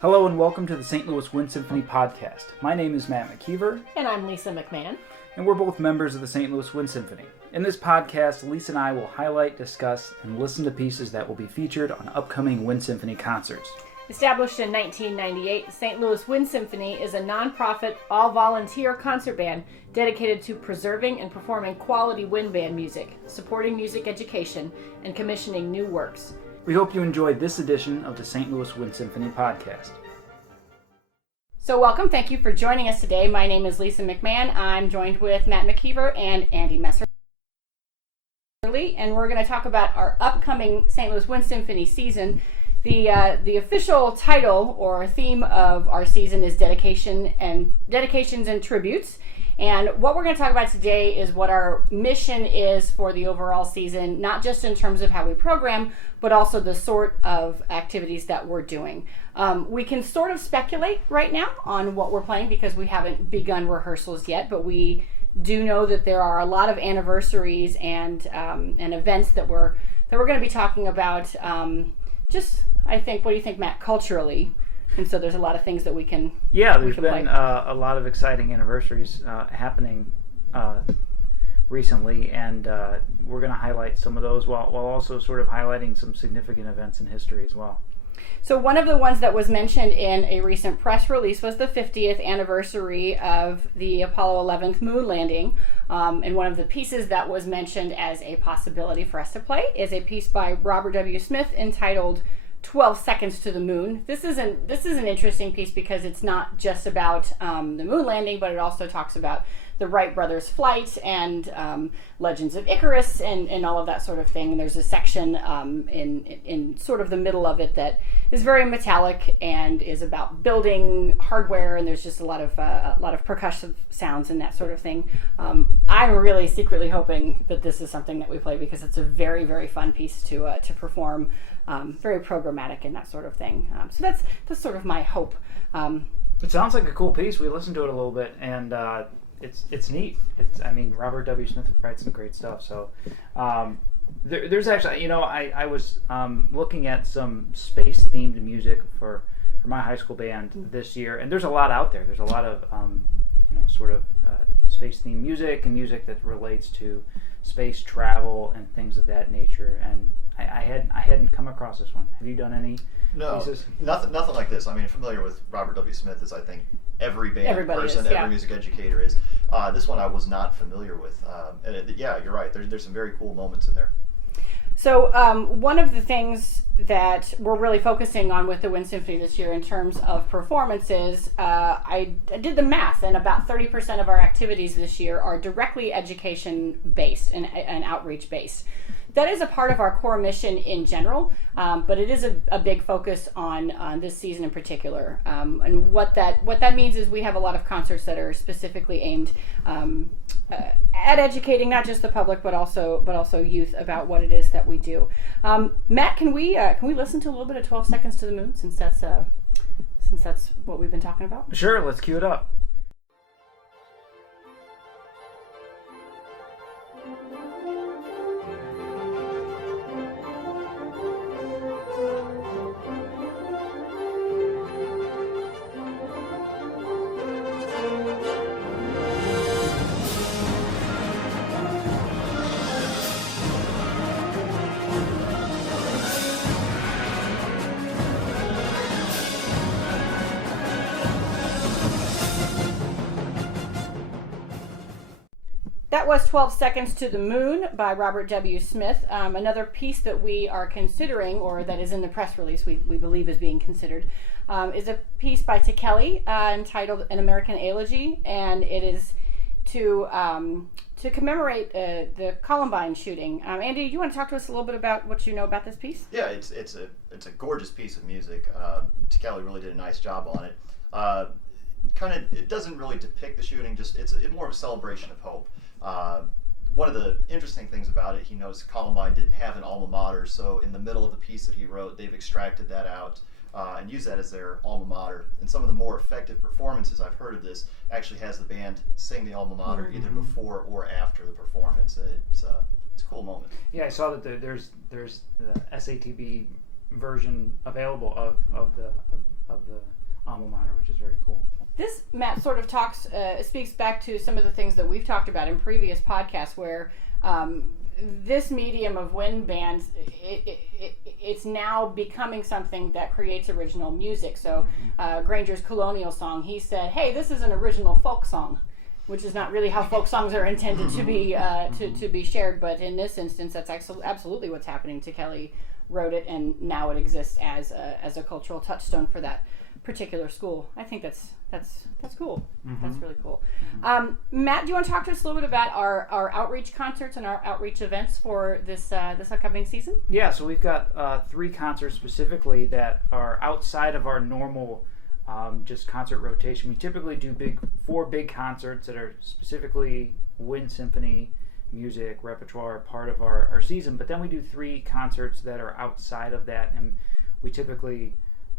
Hello and welcome to the St. Louis Wind Symphony podcast. My name is Matt McKeever. And I'm Lisa McMahon. And we're both members of the St. Louis Wind Symphony. In this podcast, Lisa and I will highlight, discuss, and listen to pieces that will be featured on upcoming Wind Symphony concerts. Established in 1998, the St. Louis Wind Symphony is a nonprofit, all-volunteer concert band dedicated to preserving and performing quality wind band music, supporting music education, and commissioning new works. We hope you enjoyed this edition of the St. Louis Wind Symphony podcast. So welcome. Thank you for joining us today. My name is Lisa McMahon. I'm joined with Matt McKeever and Andy Messerly, and we're going to talk about our upcoming St. Louis Wind Symphony season. The official title or theme of our season is dedications and tributes. And what we're going to talk about today is what our mission is for the overall season, not just in terms of how we program, but also the sort of activities that we're doing. We can sort of speculate right now on what we're playing because we haven't begun rehearsals yet, but we do know that there are a lot of anniversaries and events that we're going to be talking about. I think, what do you think, Matt, culturally? And so there's a lot of things that we can there's been a lot of exciting anniversaries happening recently, and we're going to highlight some of those while also sort of highlighting some significant events in history as well. So one of the ones that was mentioned in a recent press release was the 50th anniversary of the Apollo 11th moon landing. And one of the pieces that was mentioned as a possibility for us to play is a piece by Robert W. Smith entitled 12 Seconds to the Moon. This is an interesting piece because it's not just about the moon landing, but it also talks about the Wright brothers' flight and Legends of Icarus and all of that sort of thing. And there's a section in sort of the middle of it that is very metallic and is about building hardware, and there's just a lot of percussive sounds and that sort of thing. I'm really secretly hoping that this is something that we play because it's a very, very fun piece to perform. Very programmatic and that sort of thing. So that's sort of my hope. It sounds like a cool piece. We listened to it a little bit, and it's neat. Robert W. Smith writes some great stuff. So there's actually, I was looking at some space-themed music for my high school band this year, and there's a lot out there. There's a lot of space-themed music and music that relates to space travel and things of that nature. And I hadn't come across this one. Have you done any pieces? Nothing like this. I'm familiar with Robert W. Smith, as I think every every music educator is. This one I was not familiar with. You're right. There's some very cool moments in there. So one of the things that we're really focusing on with the Wind Symphony this year in terms of performances, I did the math, and about 30% of our activities this year are directly education-based and outreach-based. That is a part of our core mission in general, but it is a big focus on this season in particular. And what that means is we have a lot of concerts that are specifically aimed at educating not just the public but also youth about what it is that we do. Matt, can we listen to a little bit of 12 Seconds to the Moon since that's what we've been talking about? Sure, let's cue it up. That was 12 Seconds to the Moon by Robert W. Smith. Another piece that we are considering, or that is in the press release we believe is being considered, is a piece by Kelly entitled An American Elegy, and it is to commemorate the Columbine shooting. Andy, do you want to talk to us a little bit about what you know about this piece? Yeah, it's a gorgeous piece of music. Kelly really did a nice job on it. It doesn't really depict the shooting, it's more of a celebration of hope. One of the interesting things about it, he knows Columbine didn't have an alma mater, so in the middle of the piece that he wrote, they've extracted that out and used that as their alma mater. And some of the more effective performances I've heard of this actually has the band sing the alma mater either before or after the performance. It's a cool moment. Yeah, I saw that there's the SATB version available of the alma mater, which is very cool. This, Matt, sort of speaks back to some of the things that we've talked about in previous podcasts, where this medium of wind bands, it's now becoming something that creates original music. So Granger's Colonial Song, he said, hey, this is an original folk song, which is not really how folk songs are intended to be to be shared. But in this instance, that's absolutely what's happening. To Kelly wrote it, and now it exists as a cultural touchstone for that particular school. I think that's cool. That's really cool. Matt, do you want to talk to us a little bit about our outreach concerts and our outreach events for this upcoming season? Yeah, so we've got 3 concerts specifically that are outside of our normal just concert rotation. We typically do 4 big concerts that are specifically wind symphony music repertoire, part of our season, but then we do 3 concerts that are outside of that, and we typically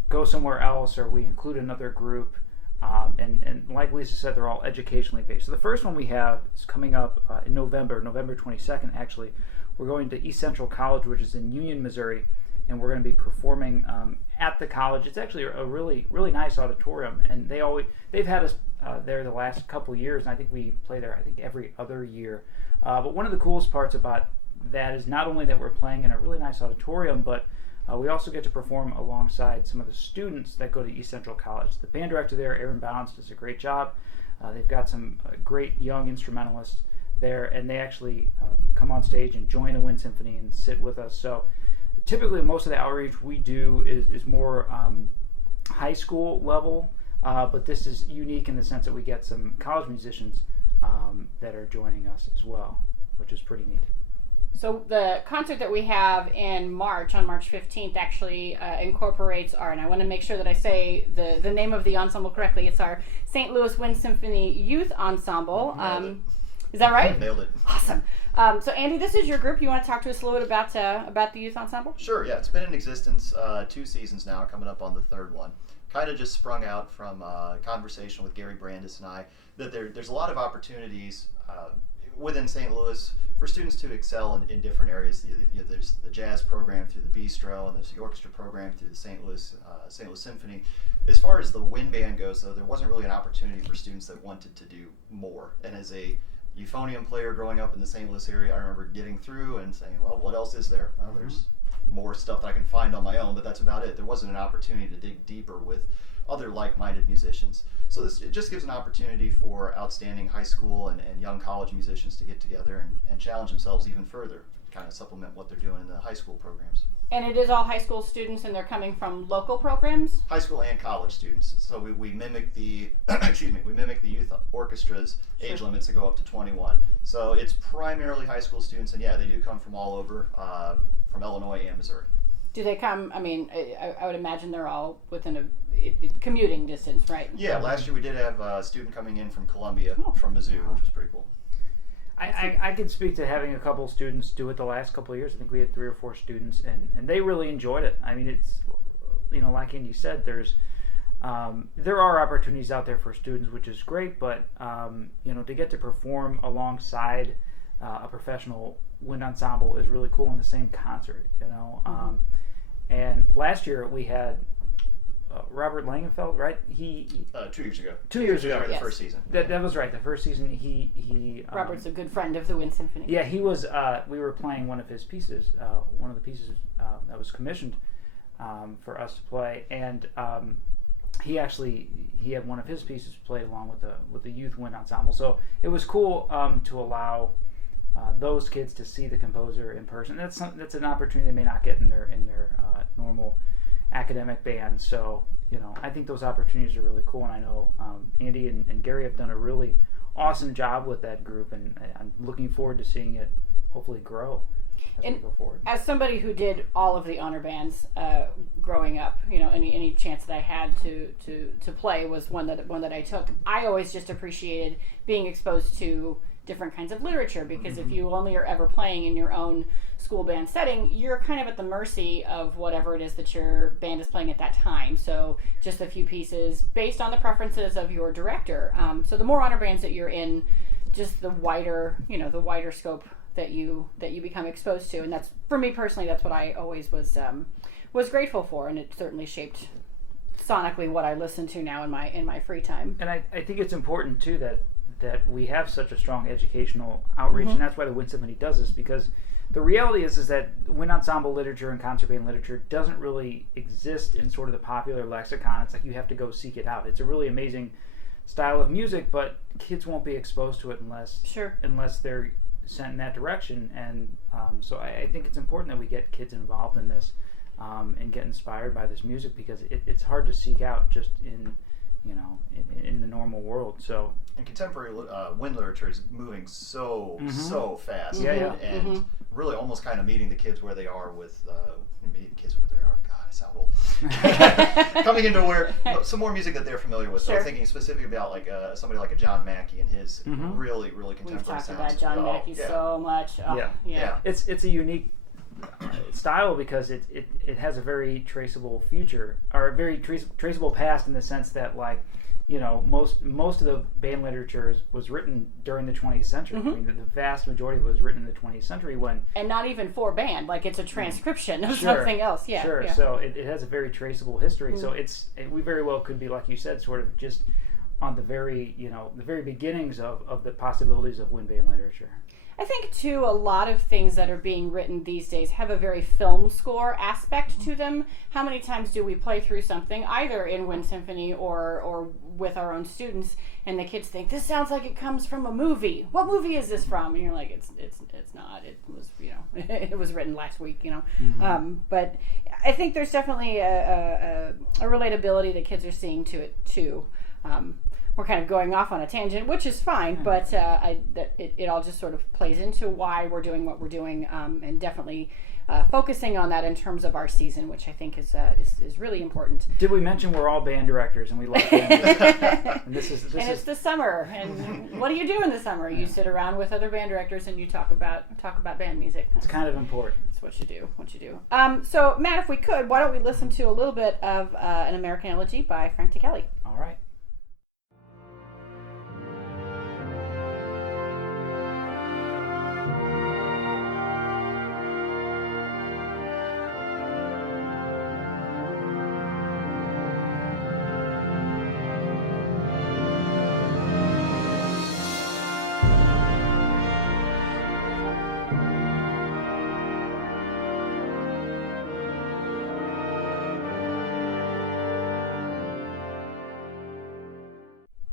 go somewhere else, or we include another group, and like Lisa said, they're all educationally based. So the first one we have is coming up in November 22nd actually. We're going to East Central College, which is in Union, Missouri, and we're going to be performing at the college. It's actually a really nice auditorium, and they've had us there the last couple years, and I think we play there every other year. But one of the coolest parts about that is not only that we're playing in a really nice auditorium, but we also get to perform alongside some of the students that go to East Central College. The band director there, Aaron Bounds, does a great job. They've got some great young instrumentalists there, and they actually come on stage and join the Wind Symphony and sit with us. So typically most of the outreach we do is more high school level, but this is unique in the sense that we get some college musicians that are joining us as well, which is pretty neat. So the concert that we have in March, on March 15th, actually incorporates and I want to make sure that I say the name of the ensemble correctly. It's our St. Louis Wind Symphony Youth Ensemble. Is that right? Nailed it. Awesome. So Andy, this is your group. You want to talk to us a little bit about the youth ensemble? Sure, yeah. It's been in existence 2 seasons now, coming up on the 3rd one. Kind of just sprung out from a conversation with Gary Brandis and I, that there's a lot of opportunities within St. Louis for students to excel in different areas. There's the jazz program through the Bistro, and there's the orchestra program through the St. Louis Symphony. As far as the wind band goes, though, there wasn't really an opportunity for students that wanted to do more. And as a euphonium player growing up in the St. Louis area, I remember getting through and saying, well, what else is there? Well, there's more stuff that I can find on my own, but that's about it. There wasn't an opportunity to dig deeper with other like-minded musicians. So it just gives an opportunity for outstanding high school and young college musicians to get together and challenge themselves even further, to kind of supplement what they're doing in the high school programs. And it is all high school students, and they're coming from local programs? High school and college students. So we mimic the we mimic the youth orchestra's age limits to go up to 21. So it's primarily high school students, and yeah, they do come from all over, from Illinois and Missouri. Do they come, I mean, I would imagine they're all within a commuting distance, right? Yeah, last year we did have a student coming in from Columbia, from Mizzou, which was pretty cool. I can speak to having a couple students do it the last couple of years. I think we had 3 or 4 students, and they really enjoyed it. I mean, it's, like Andy said, there are opportunities out there for students, which is great, but, to get to perform alongside a professional wind ensemble is really cool in the same concert, And last year we had Robert Langenfeld, right? He 2 years ago. 2 years ago, the first season. That was right. The first season, he Robert's a good friend of the Wind Symphony. Yeah, he was. We were playing one of his pieces, one of the pieces that was commissioned for us to play, and he had one of his pieces played along with the youth wind ensemble. So it was cool to allow those kids to see the composer in person. That's an opportunity they may not get in their normal academic band. So I think those opportunities are really cool, and I know Andy and Gary have done a really awesome job with that group, and I'm looking forward to seeing it hopefully grow as we go forward. As somebody who did all of the honor bands growing up, any chance that I had to play was one that I took. I always just appreciated being exposed to different kinds of literature, because if you only are ever playing in your own school band setting, you're kind of at the mercy of whatever it is that your band is playing at that time. So just a few pieces based on the preferences of your director. So the more honor bands that you're in, just the wider scope that you become exposed to, and that's, for me personally, that's what I always was grateful for, and it certainly shaped sonically what I listen to now in my free time. And I think it's important too that we have such a strong educational outreach, and that's why the Wind Symphony does this, because the reality is that wind ensemble literature and concert band literature doesn't really exist in sort of the popular lexicon. It's like you have to go seek it out. It's a really amazing style of music, but kids won't be exposed to it unless they're sent in that direction. And so I think it's important that we get kids involved in this and get inspired by this music, because it's hard to seek out just in the normal world. So, and contemporary wind literature is moving so fast, Yeah. and really almost kind of meeting the kids where they are with meeting kids where they are. God, I sound old. Coming into where some more music that they're familiar with. So Sure. thinking specifically about like somebody like a John Mackey and his really contemporary We've talked sounds. about John Mackey so much. Oh, yeah. It's a unique style because it has a very traceable future, or a very traceable past, in the sense that, like, most of the band literature was written during the 20th century. I mean, the vast majority of it was written in the 20th century, and not even for band, like it's a transcription of something else. Yeah, sure. Yeah. So it has a very traceable history. So we very well could be, like you said, sort of just on the very beginnings of the possibilities of wind band literature. I think too, a lot of things that are being written these days have a very film score aspect to them. How many times do we play through something, either in Wind Symphony or with our own students, and the kids think, this sounds like it comes from a movie. What movie is this from? And you're like, it's not. It was it was written last week. But I think there's definitely a relatability that kids are seeing to it too. We're kind of going off on a tangent, which is fine, but it all just sort of plays into why we're doing what we're doing, and definitely focusing on that in terms of our season, which I think is really important. Did we mention we're all band directors and we love band music? And it's the summer, and what do you do in the summer? You sit around with other band directors and you talk about band music. It's kind of important. It's what you do. So Matt, if we could, why don't we listen to a little bit of An American Elegy by Frank Kelly? All right.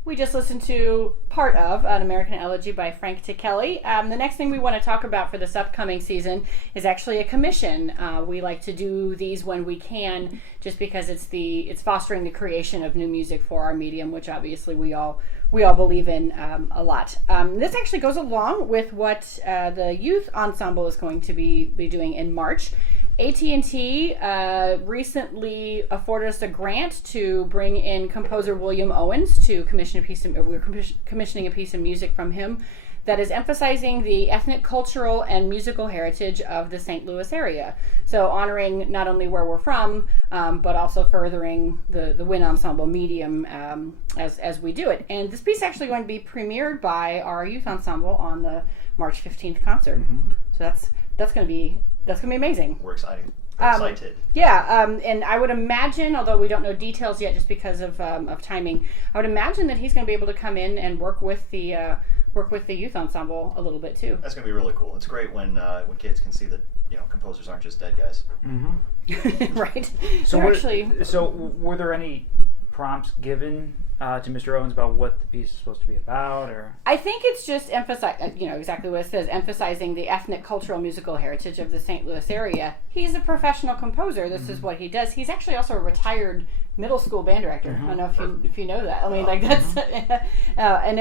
We just listened to part of An American Elegy by Frank Kelly. The next thing we want to talk about for this upcoming season is actually a commission. We like to do these when we can, just because it's fostering the creation of new music for our medium, which obviously we all believe in a lot. This actually goes along with what the youth ensemble is going to be doing in March. AT&T recently afforded us a grant to bring in composer William Owens to commission a piece of, we're commissioning a piece of music from him that is emphasizing the ethnic, cultural, and musical heritage of the St. Louis area. So honoring not only where we're from, but also furthering the wind ensemble medium as we do it. And this piece is actually going to be premiered by our youth ensemble on the March 15th concert. So that's going to be amazing. We're excited. Excited. And I would imagine, although we don't know details yet, just because of timing, I would imagine that he's going to be able to come in and work with the youth ensemble a little bit too. That's going to be really cool. It's great when kids can see that composers aren't just dead guys. Right. So were there any prompts given to Mr. Owens about what the piece is supposed to be about, or? I think it's just exactly what it says, emphasizing the ethnic, cultural, musical heritage of the St. Louis area. He's a professional composer. This is what he does. He's actually also a retired middle school band director. I don't know if you know that. I mean, like that's and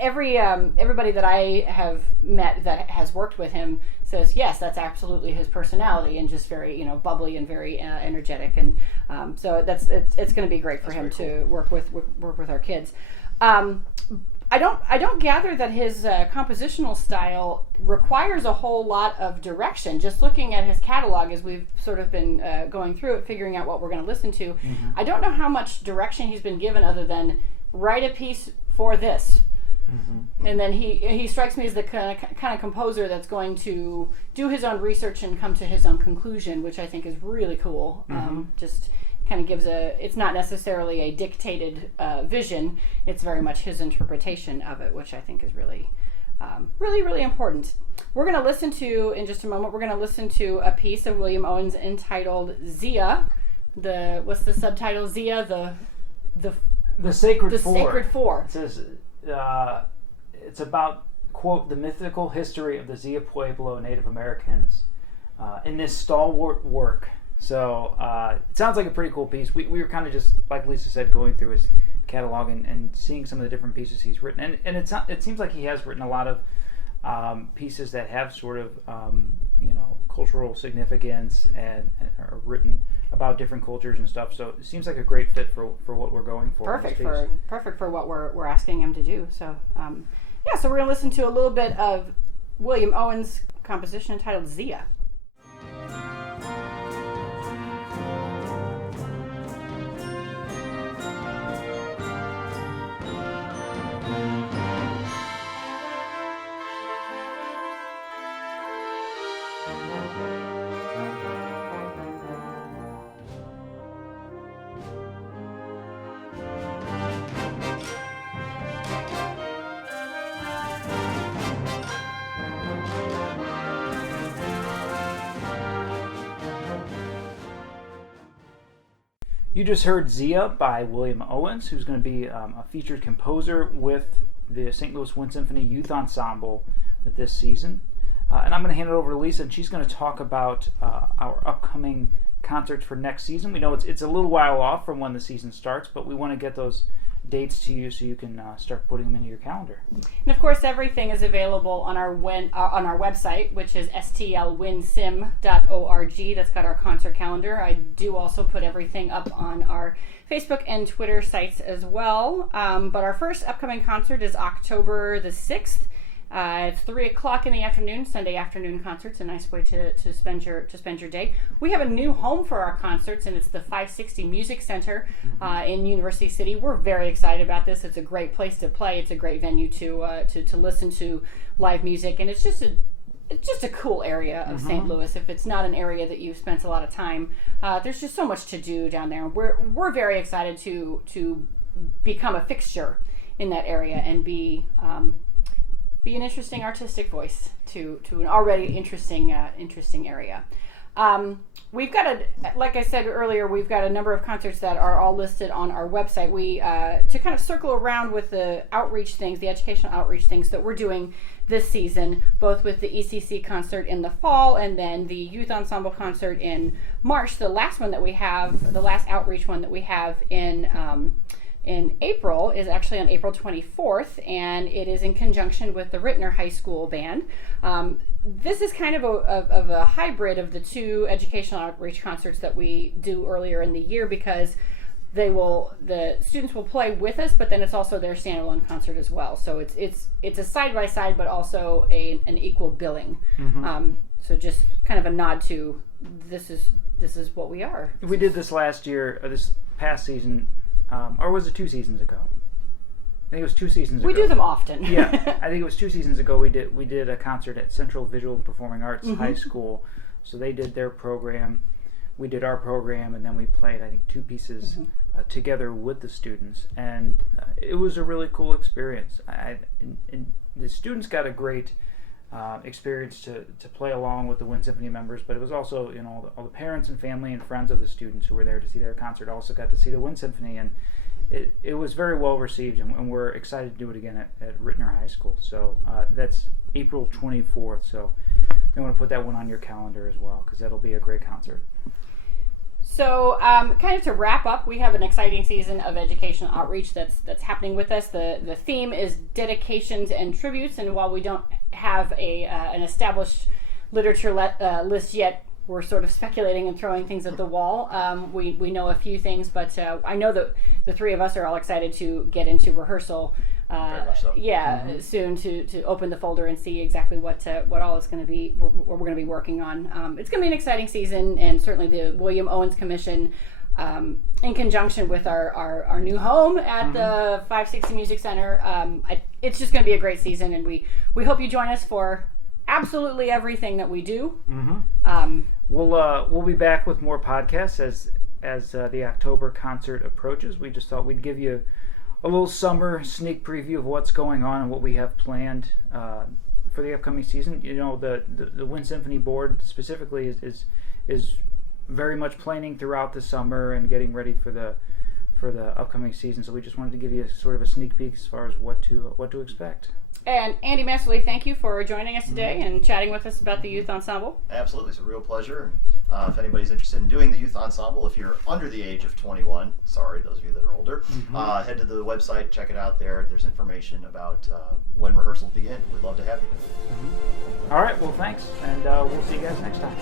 everybody that I have met that has worked with him says yes, that's absolutely his personality, and just very bubbly and very energetic, and so it's going to be great for him to work with our kids. I don't gather that his compositional style requires a whole lot of direction. Just looking at his catalog as we've sort of been going through it, figuring out what we're going to listen to, I don't know how much direction he's been given other than write a piece for this. And then he strikes me as the kind of composer that's going to do his own research and come to his own conclusion, which I think is really cool. Just kind of gives it's not necessarily a dictated vision. It's very much his interpretation of it, which I think is really, really important. We're going to listen to, in just a moment, we're going to listen to a piece of William Owens entitled Zia. What's the subtitle? Zia, the Sacred the Four. Sacred Four. It says it's about, quote, the mythical history of the Zia Pueblo Native Americans in this stalwart work. So it sounds like a pretty cool piece. We were kind of just, like Lisa said, going through his catalog and seeing some of the different pieces he's written. And it seems like he has written a lot of pieces that have sort of cultural significance and are written about different cultures and stuff. So it seems like a great fit for what we're going for. Perfect for what we're asking him to do. So so we're gonna listen to a little bit of William Owens' composition entitled Zia. You just heard Zia by William Owens, who's going to be a featured composer with the St. Louis Wind Symphony Youth Ensemble this season. And I'm going to hand it over to Lisa, and she's going to talk about our upcoming concerts for next season. We know it's a little while off from when the season starts, but we want to get those dates to you so you can start putting them into your calendar. And of course, everything is available on our website, which is stlwinsim.org. That's got our concert calendar. I do also put everything up on our Facebook and Twitter sites as well. But our first upcoming concert is October the 6th. It's 3:00 in the afternoon, Sunday afternoon concerts. A nice way to spend your day. We have a new home for our concerts, and it's the 560 Music Center in University City. We're very excited about this. It's a great place to play. It's a great venue to listen to live music, and it's just a cool area of St. Louis. If it's not an area that you've spent a lot of time, there's just so much to do down there. We're very excited to become a fixture in that area and be an interesting artistic voice to an already interesting area. We've got like I said earlier, we've got a number of concerts that are all listed on our website. We to kind of circle around with the outreach things, the educational outreach things that we're doing this season, both with the ECC concert in the fall and then the youth ensemble concert in March. The last outreach one that we have in April is actually on April 24th, and it is in conjunction with the Rittner High School Band. This is kind of a hybrid of the two educational outreach concerts that we do earlier in the year, because the students will play with us, but then it's also their standalone concert as well. So it's a side by side, but also an equal billing. So just kind of a nod to this is what we are. We did this last year, this past season. Or was it 2 seasons ago? I think it was 2 seasons ago. We do them often. Yeah, I think it was 2 seasons ago. We did a concert at Central Visual and Performing Arts High School. So they did their program, we did our program, and then we played, I think, 2 pieces together with the students. And it was a really cool experience. And the students got a great experience to play along with the Wind Symphony members, but it was also, all the parents and family and friends of the students who were there to see their concert also got to see the Wind Symphony, and it was very well received, and we're excited to do it again at Rittner High School. So that's April 24th, so I want to put that one on your calendar as well, because that'll be a great concert. So kind of to wrap up, we have an exciting season of educational outreach that's happening with us. The theme is dedications and tributes, and while we don't have an established literature list yet, we're sort of speculating and throwing things at the wall. We know a few things, but I know that the three of us are all excited to get into rehearsal. Very much so. Soon to open the folder and see exactly what all is going to be, what we're going to be working on. It's going to be an exciting season, and certainly the William Owens Commission, in conjunction with our new home at the 560 Music Center, it's just going to be a great season, and we hope you join us for absolutely everything that we do. We'll be back with more podcasts as the October concert approaches, we just thought we'd give you a little summer sneak preview of what's going on and what we have planned for the upcoming season. You know, the Wind Symphony board specifically is very much planning throughout the summer and getting ready for the upcoming season. So we just wanted to give you sort of a sneak peek as far as what to expect. And Andy Messerly, thank you for joining us today and chatting with us about the youth ensemble. Absolutely, it's a real pleasure. If anybody's interested in doing the youth ensemble, if you're under the age of 21, sorry, those of you that are older, head to the website, check it out there. There's information about when rehearsals begin. We'd love to have you. All right, well, thanks, and we'll see you guys next time.